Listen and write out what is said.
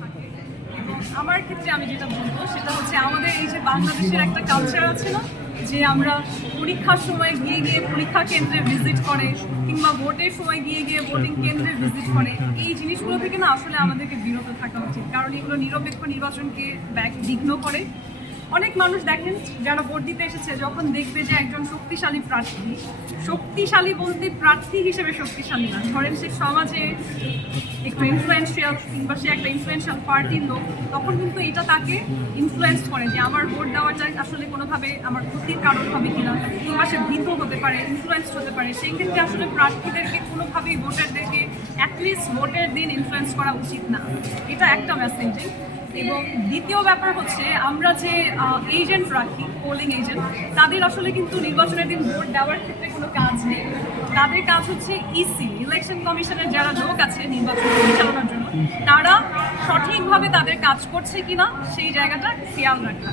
থাকে। এবং আমার ক্ষেত্রে আমি যেটা বলবো সেটা হচ্ছে আমাদের এই যে বাংলাদেশের একটা কালচার আছে না, যে আমরা পরীক্ষার সময় গিয়ে গিয়ে পরীক্ষা কেন্দ্রে ভিজিট করে কিংবা ভোটের সময় গিয়ে গিয়ে ভোটিং কেন্দ্রে ভিজিট করে, এই জিনিসগুলো থেকে না আসলে আমাদেরকে বিরত থাকা উচিত, কারণ এগুলো নিরপেক্ষ নির্বাচনকে বিঘ্ন করে। অনেক মানুষ দেখেন যারা ভোট দিতে এসেছে, যখন দেখবে যে একজন শক্তিশালী প্রার্থী, শক্তিশালী বলতে প্রার্থী হিসেবে শক্তিশালী না, ধরেন সে সমাজে একটু ইনফ্লুয়েন্সিয়াল কিংবা সে একটা ইনফ্লুয়েন্সিয়াল পার্টির লোক, তখন কিন্তু এটা তাকে ইনফ্লুয়েন্স করে যে আমার ভোট দেওয়াটা আসলে কোনোভাবে আমার ক্ষতির কারণ হবে কিনা, কিংবা সে ভীত হতে পারে, ইনফ্লুয়েন্স হতে পারে। সেই ক্ষেত্রে আসলে প্রার্থীদেরকে কোনোভাবেই ভোটারদেরকে অ্যাটলিস্ট ভোটের দিন ইনফ্লুয়েন্স করা উচিত না। এটা একটা মেসেজিং। এবং দ্বিতীয় ব্যাপার হচ্ছে আমরা যে এজেন্ট রাখি, পোলিং এজেন্ট, তাদের আসলে কিন্তু নির্বাচনের দিন ভোট দেওয়ার ক্ষেত্রে কোনো কাজ নেই। তাদের কাজ হচ্ছে ইসি, ইলেকশন কমিশনের যারা লোক আছে নির্বাচন পরিচালনার জন্য, তারা সঠিকভাবে তাদের কাজ করছে কিনা সেই জায়গাটা খেয়াল রাখা।